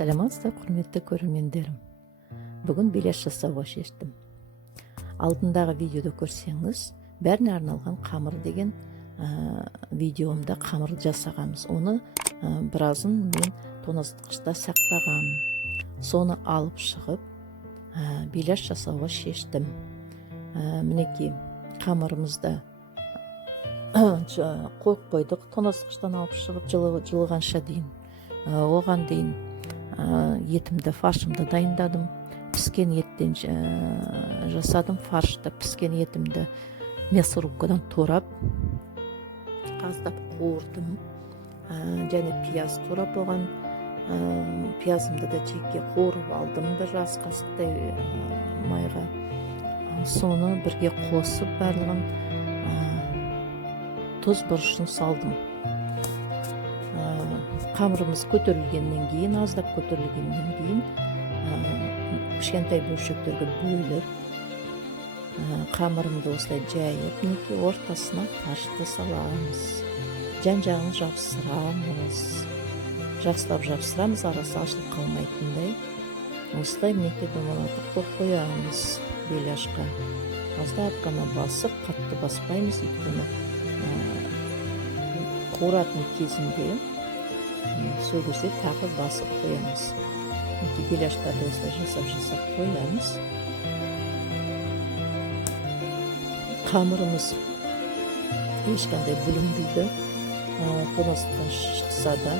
Саламатсыздар, құрметті көрермендерім. Бүгін беляш жасауға шештім. Алдындағы видеода көрсеңіз, бәріне арналған қамыр деген видеомда қамыр жасағанбыз. Оны біразын мен тоңазытқышта сақтағам. Соны алып шығып, беляш жасауға шештім. Мінекей қамырымызды қойып қойдық, тоңазытқыштан алып шығып жылығанша дейін. Оған дейін етімді, фаршымды дайындадым. Піскен еттен жасадым. Фаршты піскен етімді мясорубкадан турап, қаздап қуырдым. Және пияз турап, оған пиязымды да жеке қуырып алдым, бір ас қасықтай майға. Соны бірге қосып, барлығын тұз бұрышын салдым. Қамырымыз көтерілгеннен кейін, аздап көтерілгеннен кейін, кішкентай бөлшектерге бөліп, қамырымды осылай жайып, ортасына фаршты саламыз. Жан-жағын жабыстырамыз. Жақсылап жабыстырамыз, арасы ашылып қалмайтындай. Осылай домалатып қоямыз беляшқа. Аздап қана басып, қатты баспаймыз, өйткені қуыратын кезінде сол кезде тағы басып қоямыз. Беляштарды осылай жасап қоямыз. Қамырымыз ешқандай бүлінбейді. Тоңазытқыштан шықса да,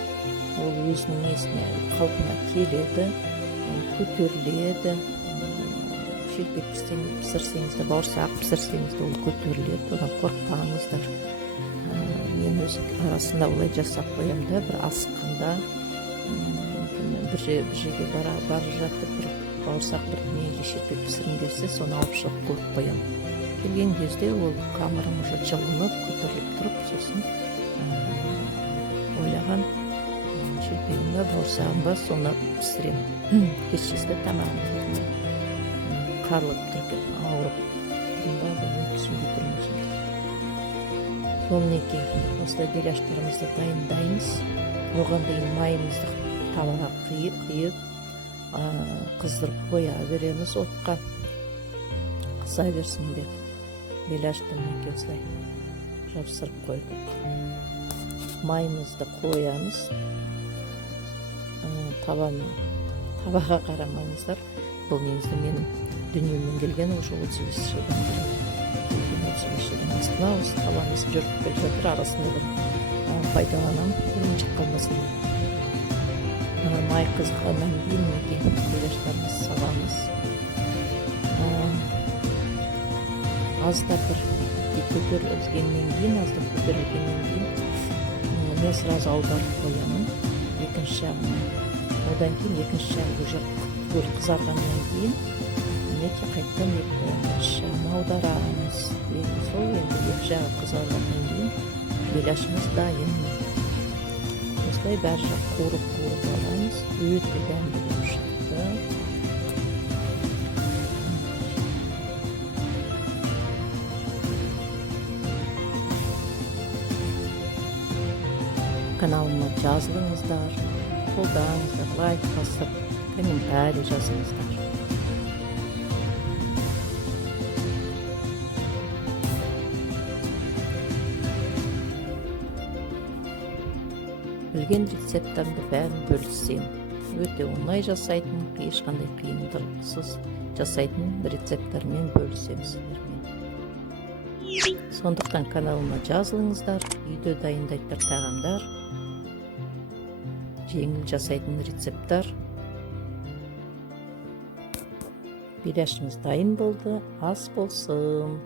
ол өзінің несіне, қалпына келеді, көтеріледі. Шелпек пісірсеңіз де, бауырсақ пісірсеңіз де, ол көтеріледі. Одан қорықпаңыздар. Мен өз арасында олай жасап қоям да, бір асыққанда, бір жерге барып жатып, бір бауырсақ бір мейлі шелпек пісірім келсе, соны алып шығып қойып қоям. Келген кезде ол қамырым уже жылынып, көтеріліп тұрып, сосын ойлаған шелпегімді, бауырсағымды соны пісірем. Кешесінде тамағым қарылып тұрып, ауырып мінекей, осылай беляштарымызды дайындаймыз. Оған дейін майымызды табаға қиып, қыздырып қоя береміз отқа. Қыза берсін деп, беляшты мінекей осылай жабыстырып қойдық. Майымызды қоямыз. Табаға қарамаңыздар. Бұл негізі менің дүниеммен келген уже 35 жылдан бері. Осы табамыз жүріп келе жатыр, арасында бір пайдаланам, бірінші қалмасын. Май қызғаннан кейін беляштарымызды саламыз. Аздап бір көтерілгеннен кейін, мен сразу аударып қоямын екінші жағына. Одан кейін екінші жағы уже қызарғаннан кейін қайттан екінші жағына аударамыз. Сол екі жағы қызарғаннан кейін беляшымыз дайын. Осылай бәрі жақ қуырып аламыз. Өте дәмді болып шықты. Каналыма жазылыңыздар, қолдаңыздар, лайк басып, комментарий жазыңыздар. Білген рецепттарымды бәрін бөліссем. Өте оңай жасайтын, ешқандай қиындықсыз жасайтын рецепттармен бөлісем сіздермен. Сондықтан каналыма жазылыңыздар, үйде дайындайтын тағамдар, жеңіл жасайтын рецепттар. Беляшымыз дайын болды, ас болсын.